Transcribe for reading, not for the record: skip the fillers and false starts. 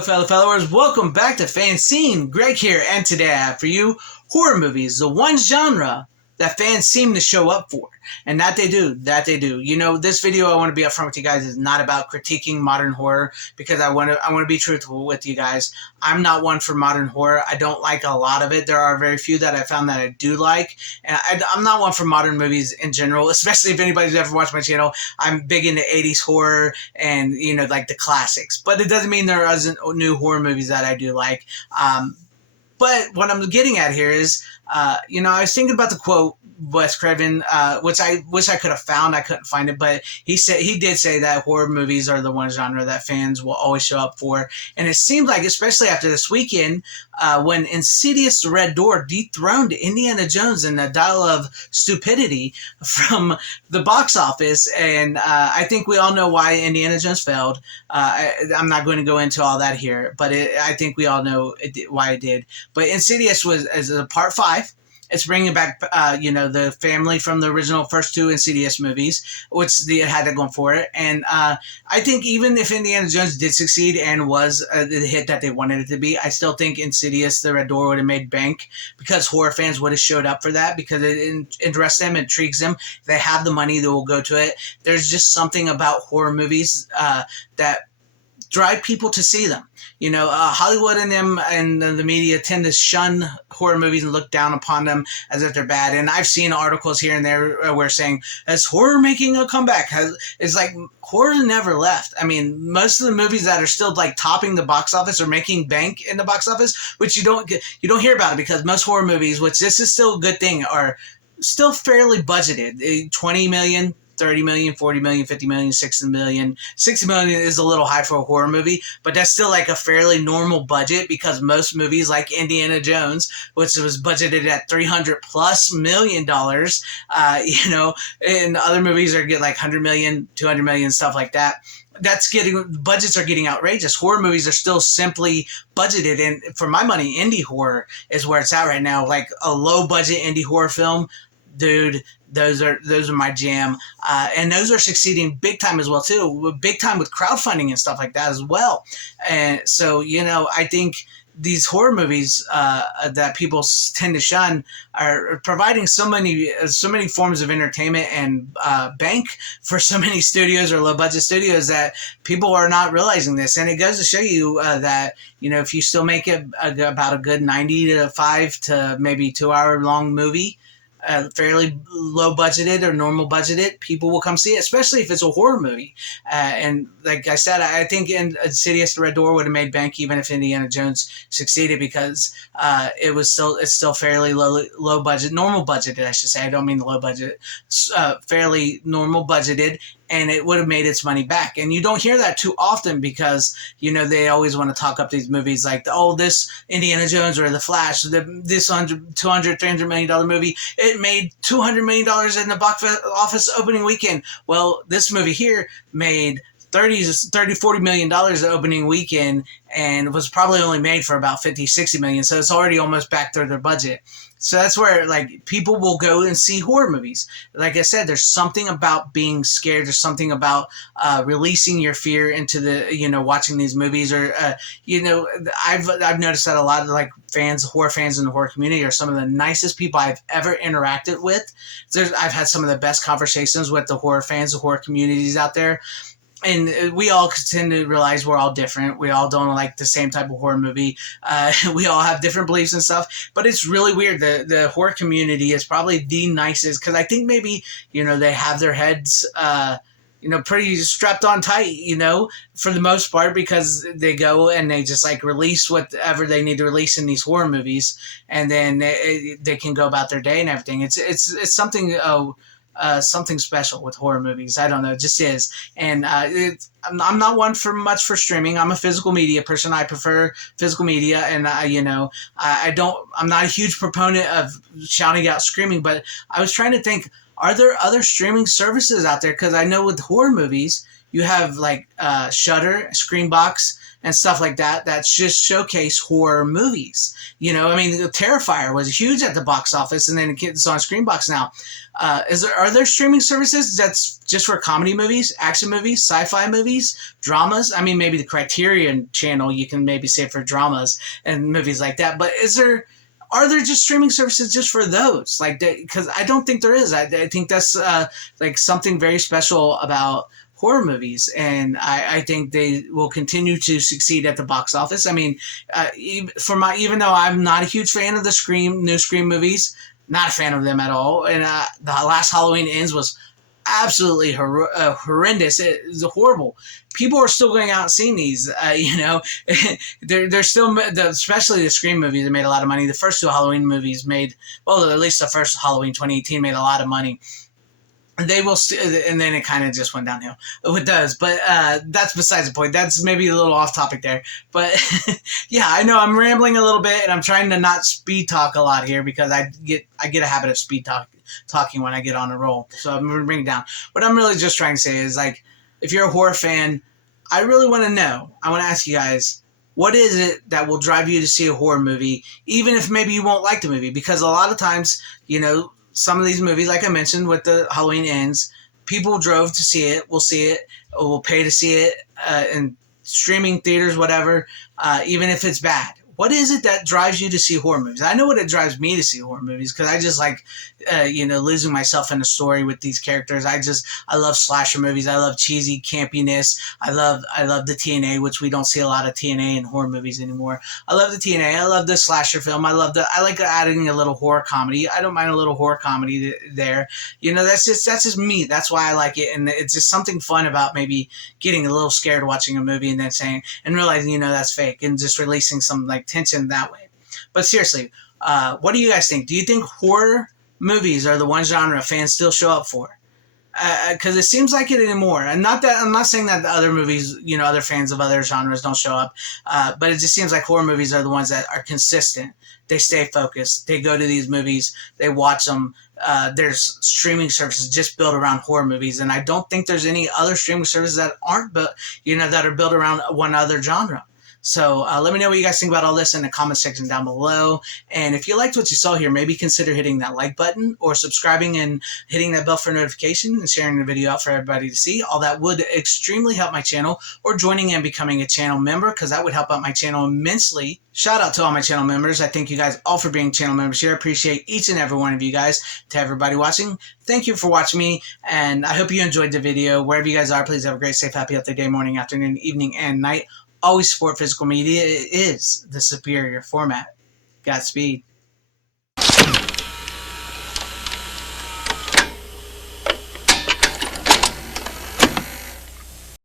Hello, fellow followers. Welcome back to FanZcene. Greg here, and today I have for you horror movies, the one genre that fans seem to show up for. And that they do. You know, this video, I want to be upfront with you guys, is not about critiquing modern horror, because I want to be truthful with you guys. I'm not one for modern horror. I don't like a lot of it. There are very few that I found that I do like. And I'm not one for modern movies in general, especially if anybody's ever watched my channel. I'm big into 80s horror and, you know, like the classics. But it doesn't mean there isn't new horror movies that I do like. But what I'm getting at here is, you know, I was thinking about the quote Wes Craven, which I wish I could have found. I couldn't find it, but he did say that horror movies are the one genre that fans will always show up for. And it seemed like, especially after this weekend, when Insidious: The Red Door dethroned Indiana Jones in a dial of stupidity from the box office, and I think we all know why Indiana Jones failed. I'm not going to go into all that here, but I think we all know why it did. But Insidious is a part 5. It's bringing back, you know, the family from the original first 2 Insidious movies, which it had that going for it. And I think even if Indiana Jones did succeed and was the hit that they wanted it to be, I still think Insidious: The Red Door would have made bank, because horror fans would have showed up for that, because it interests them, it intrigues them. If they have the money, they will go to it. There's just something about horror movies that drive people to see them. You know, Hollywood and them and the media tend to shun horror movies and look down upon them as if they're bad. And I've seen articles here and there where saying, "Is horror making a comeback?" It's like horror never left. I mean, most of the movies that are still like topping the box office or making bank in the box office, which you don't hear about it, because most horror movies, which this is still a good thing, are still fairly budgeted. 20 million. 30 million, 40 million, 50 million, 60 million. 60 million is a little high for a horror movie, but that's still like a fairly normal budget, because most movies like Indiana Jones, which was budgeted at $300+ million, you know, and other movies are get like 100 million, 200 million, stuff like that. Budgets are getting outrageous. Horror movies are still simply budgeted, and for my money, indie horror is where it's at right now. Like a low budget indie horror film, dude, those are my jam, and those are succeeding big time as well too, big time with crowdfunding and stuff like that as well. And so, you know, I think these horror movies that people tend to shun are providing so many forms of entertainment and bank for so many studios or low budget studios, that people are not realizing this. And it goes to show you that, you know, if you still make it about a good 95 to maybe 2-hour long movie, fairly low budgeted or normal budgeted, people will come see it, especially if it's a horror movie. And like I said, I think Insidious: The Red Door would have made bank even if Indiana Jones succeeded, because it's still fairly low budget, normal budgeted, I should say. I don't mean the low budget, fairly normal budgeted, and it would have made its money back. And you don't hear that too often, because, you know, they always want to talk up these movies like, oh, this Indiana Jones or The Flash, this $300 million movie, it made $200 million in the box office opening weekend. Well, this movie here made $40 million opening weekend, and was probably only made for about 50-60 million. So it's already almost back to their budget. So that's where, like, people will go and see horror movies. Like I said, there's something about being scared. There's something about releasing your fear into the, you know, watching these movies. Or, you know, I've noticed that a lot of, like, horror fans in the horror community are some of the nicest people I've ever interacted with. I've had some of the best conversations with the horror fans, the horror communities out there. And we all tend to realize we're all different. We all don't like the same type of horror movie. We all have different beliefs and stuff. But it's really weird. The horror community is probably the nicest, because I think maybe, you know, they have their heads, you know, pretty strapped on tight, you know, for the most part, because they go and they just like release whatever they need to release in these horror movies, and then they can go about their day and everything. It's something. Something special with horror movies. I don't know, it just is. And I'm not one for streaming. I'm a physical media person. I prefer physical media, and you know, I'm not a huge proponent of shouting out screaming, but I was trying to think, are there other streaming services out there? Because I know with horror movies, you have like Shudder, Screambox, and stuff like that that just showcase horror movies. You know, I mean, Terrifier was huge at the box office, and then it's on Screenbox now. Are there streaming services that's just for comedy movies, action movies, sci-fi movies, dramas? I mean, maybe the Criterion Channel you can maybe say for dramas and movies like that. But are there just streaming services just for those? Like, because I don't think there is. I think that's like something very special about horror movies, and I think they will continue to succeed at the box office. I mean, even though I'm not a huge fan of the new Scream movies, not a fan of them at all, and the last Halloween Ends was absolutely horrendous. It was horrible. People are still going out and seeing these. You know, they're still, especially the Scream movies, they made a lot of money. The first two Halloween movies made, well, at least the first Halloween 2018 made a lot of money. They will, and then it kind of just went downhill. It does, but that's besides the point. That's maybe a little off topic there. But yeah, I know I'm rambling a little bit, and I'm trying to not speed talk a lot here because I get a habit of talking when I get on a roll. So I'm gonna bring it down. What I'm really just trying to say is, like, if you're a horror fan, I really want to know. I want to ask you guys, what is it that will drive you to see a horror movie, even if maybe you won't like the movie? Because a lot of times, you know, some of these movies, like I mentioned with the Halloween Ends, people drove to see it, will see it, or will pay to see it in streaming theaters, whatever, even if it's bad. What is it that drives you to see horror movies? I know what it drives me to see horror movies, because I just like, you know, losing myself in a story with these characters. I love slasher movies. I love cheesy campiness. I love the TNA, which we don't see a lot of TNA in horror movies anymore. I love the TNA. I love the slasher film. I like adding a little horror comedy. I don't mind a little horror comedy there. You know, that's just me. That's why I like it, and it's just something fun about maybe getting a little scared watching a movie and then and realizing, you know, that's fake, and just releasing some like tension that way. But seriously, what do you guys think? Do you think horror movies are the one genre fans still show up for? Because it seems like it anymore. And I'm not saying that the other movies, you know, other fans of other genres don't show up, but it just seems like horror movies are the ones that are consistent. They stay focused. They go to these movies. They watch them. There's streaming services just built around horror movies, and I don't think there's any other streaming services that aren't, but you know, that are built around one other genre. So let me know what you guys think about all this in the comment section down below. And if you liked what you saw here, maybe consider hitting that like button or subscribing and hitting that bell for notification and sharing the video out for everybody to see. All that would extremely help my channel, or joining and becoming a channel member, because that would help out my channel immensely. Shout out to all my channel members. I thank you guys all for being channel members here. I appreciate each and every one of you guys. To everybody watching, thank you for watching me, and I hope you enjoyed the video. Wherever you guys are, please have a great, safe, happy, healthy day, morning, afternoon, evening, and night. Always support physical media. It is the superior format. Godspeed.